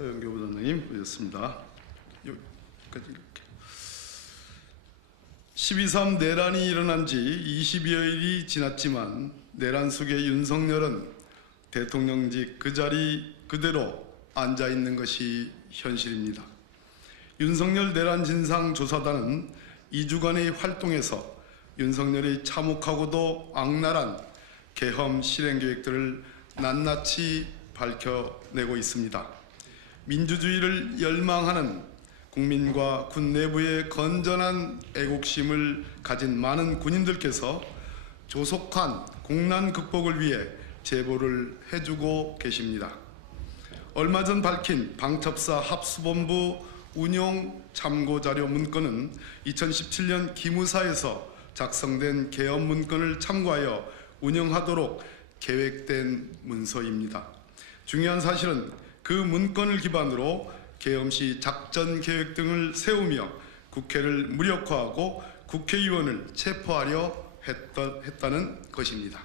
서영교 부단장님 오셨습니다. 여기까지 이렇게. 12.3 내란이 일어난 지 20여일이 지났지만 내란 속의 윤석열은 대통령직 그 자리 그대로 앉아있는 것이 현실입니다. 윤석열 내란 진상조사단은 2주간의 활동에서 윤석열의 참혹하고도 악랄한 계엄 실행계획들을 낱낱이 밝혀내고 있습니다. 민주주의를 열망하는 국민과 군 내부의 건전한 애국심을 가진 많은 군인들께서 조속한 국난 극복을 위해 제보를 해주고 계십니다. 얼마 전 밝힌 방첩사 합수본부 운용 참고자료 문건은 2017년 기무사에서 작성된 계엄 문건을 참고하여 운영하도록 계획된 문서입니다. 중요한 사실은 그 문건을 기반으로 계엄 시 작전 계획 등을 세우며 국회를 무력화하고 국회의원을 체포하려 했다는 것입니다.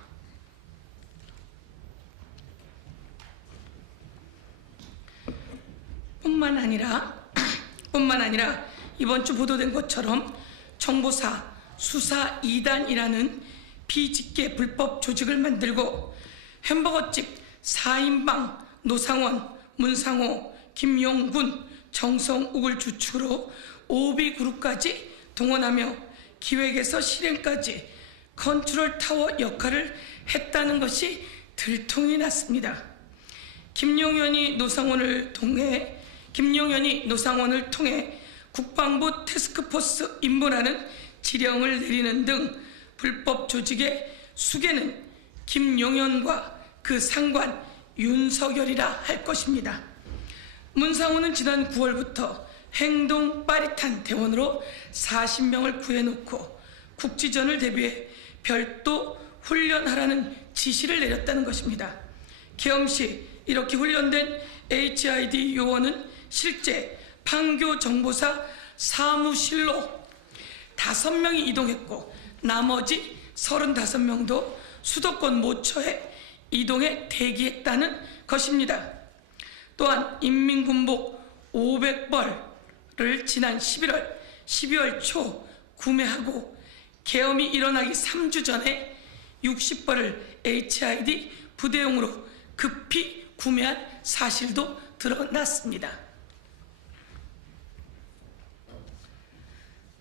뿐만 아니라 이번 주 보도된 것처럼 정보사 수사 2단이라는 비직계 불법 조직을 만들고 햄버거집 4인방 노상원, 문상호, 김용군, 정성욱을 주축으로 오비그룹까지 동원하며 기획에서 실행까지 컨트롤 타워 역할을 했다는 것이 들통이 났습니다. 김용현이 노상원을 통해 국방부 태스크포스 인보라는 지령을 내리는 등 불법 조직의 수괴는 김용현과 그 상관 윤석열이라 할 것입니다. 문상호는 지난 9월부터 행동 빠릿한 대원으로 40명을 구해놓고 국지전을 대비해 별도 훈련하라는 지시를 내렸다는 것입니다. 계엄 시 이렇게 훈련된 HID 요원은 실제 판교 정보사 사무실로 5명이 이동했고 나머지 35명도 수도권 모처에 이동해 대기했다는 것입니다. 또한 인민군복 500벌을 지난 12월 초 구매하고 계엄이 일어나기 3주 전에 60벌을 HID 부대용으로 급히 구매한 사실도 드러났습니다.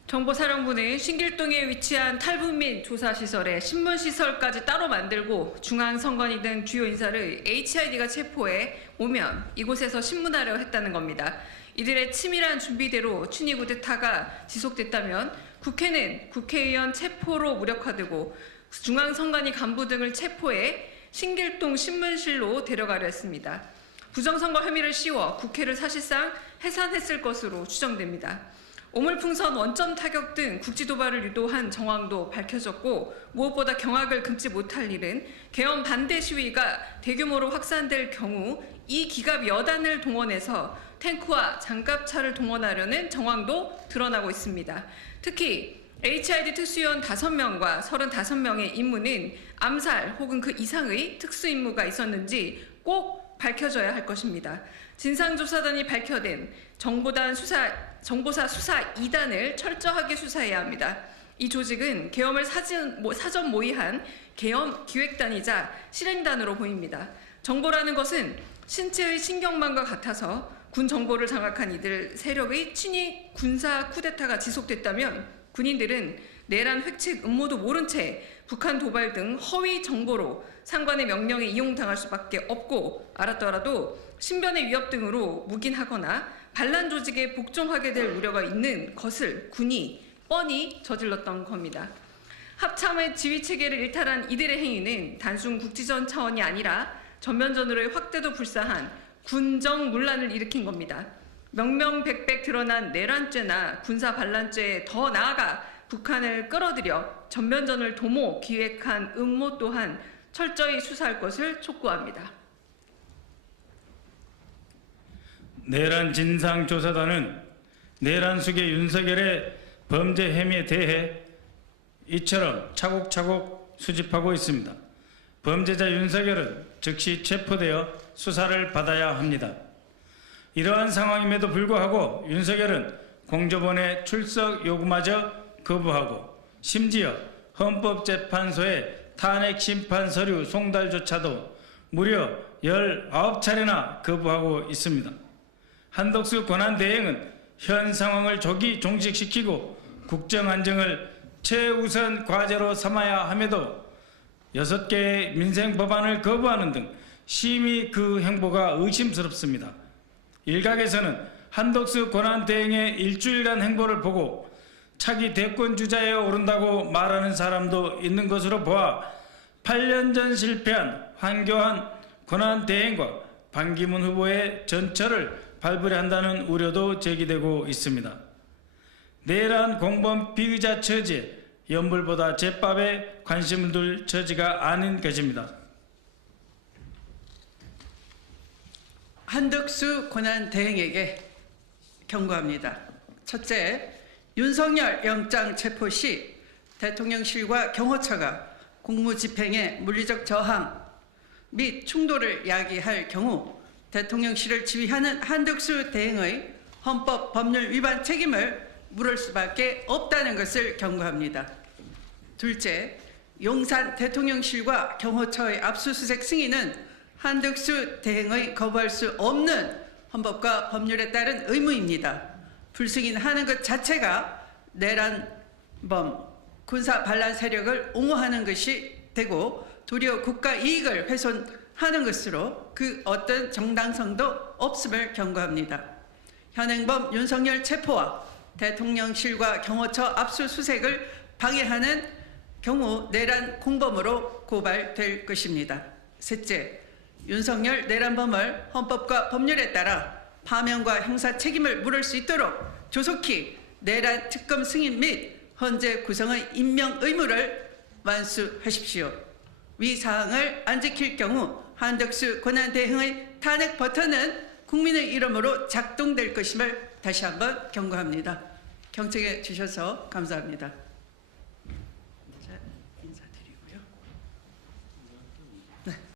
정보사령부는 신길동에 위치한 탈북민 조사시설에 신문시설까지 따로 만들고 중앙선관위 등 주요 인사를 HID가 체포해 오면 이곳에서 신문하려 했다는 겁니다. 이들의 치밀한 준비대로 추니 쿠데타가 지속됐다면 국회는 국회의원 체포로 무력화되고 중앙선관위 간부 등을 체포해 신길동 신문실로 데려가려 했습니다. 부정선거 혐의를 씌워 국회를 사실상 해산했을 것으로 추정됩니다. 오물풍선 원점 타격 등 국지 도발을 유도한 정황도 밝혀졌고 무엇보다 경악을 금치 못할 일은 계엄 반대 시위가 대규모로 확산될 경우 이 기갑 여단을 동원해서 탱크와 장갑차를 동원하려는 정황도 드러나고 있습니다. 특히 HID 특수요원 5명과 35명의 임무는 암살 혹은 그 이상의 특수임무가 있었는지 꼭 밝혀져야 할 것입니다. 진상조사단이 밝혀낸 정보사 수사 2단을 철저하게 수사해야 합니다. 이 조직은 계엄을 사전 모의한 계엄 기획단이자 실행단으로 보입니다. 정보라는 것은 신체의 신경망과 같아서 군 정보를 장악한 이들 세력의 친위 군사 쿠데타가 지속됐다면 군인들은 내란 획책 음모도 모른 채 북한 도발 등 허위 정보로 상관의 명령에 이용당할 수밖에 없고 알았더라도 신변의 위협 등으로 묵인하거나 반란 조직에 복종하게 될 우려가 있는 것을 군이 뻔히 저질렀던 겁니다. 합참의 지휘체계를 일탈한 이들의 행위는 단순 국지전 차원이 아니라 전면전으로의 확대도 불사한 군정 논란을 일으킨 겁니다. 명명백백 드러난 내란죄나 군사 반란죄에 더 나아가 북한을 끌어들여 전면전을 도모 기획한 음모 또한 철저히 수사할 것을 촉구합니다. 내란 진상조사단은 내란 속의 윤석열의 범죄 혐의에 대해 이처럼 차곡차곡 수집하고 있습니다. 범죄자 윤석열은 즉시 체포되어 수사를 받아야 합니다. 이러한 상황임에도 불구하고 윤석열은 공조본의 출석 요구마저 거부하고 심지어 헌법재판소의 탄핵 심판 서류 송달조차도 무려 19차례나 거부하고 있습니다. 한덕수 권한대행은 현 상황을 조기 종식시키고 국정 안정을 최우선 과제로 삼아야 함에도 6개의 민생 법안을 거부하는 등 심히 그 행보가 의심스럽습니다. 일각에서는 한덕수 권한대행의 일주일간 행보를 보고 차기 대권 주자에 오른다고 말하는 사람도 있는 것으로 보아 8년 전 실패한 황교안 권한대행과 반기문 후보의 전철을 밟으려 한다는 우려도 제기되고 있습니다. 내란 공범 피의자 처지에 연불보다 제밥에 관심을 둘 처지가 아닌 것입니다. 한덕수 권한대행에게 경고합니다. 첫째, 윤석열 영장 체포 시 대통령실과 경호처가 공무집행에 물리적 저항 및 충돌을 야기할 경우 대통령실을 지휘하는 한덕수 대행의 헌법 법률 위반 책임을 물을 수밖에 없다는 것을 경고합니다. 둘째, 용산 대통령실과 경호처의 압수수색 승인은 한덕수 대행의 거부할 수 없는 헌법과 법률에 따른 의무입니다. 불승인하는 것 자체가 내란범, 군사 반란 세력을 옹호하는 것이 되고 도리어 국가 이익을 훼손하는 것으로 그 어떤 정당성도 없음을 경고합니다. 현행범 윤석열 체포와 대통령실과 경호처 압수수색을 방해하는 경우 내란 공범으로 고발될 것입니다. 셋째, 윤석열 내란범을 헌법과 법률에 따라 파면과 형사 책임을 물을 수 있도록 조속히 내란 특검 승인 및 헌재 구성의 임명 의무를 완수하십시오. 위 사항을 안 지킬 경우 한덕수 권한대행의 탄핵 버튼은 국민의 이름으로 작동될 것임을 다시 한번 경고합니다. 경청해 주셔서 감사합니다.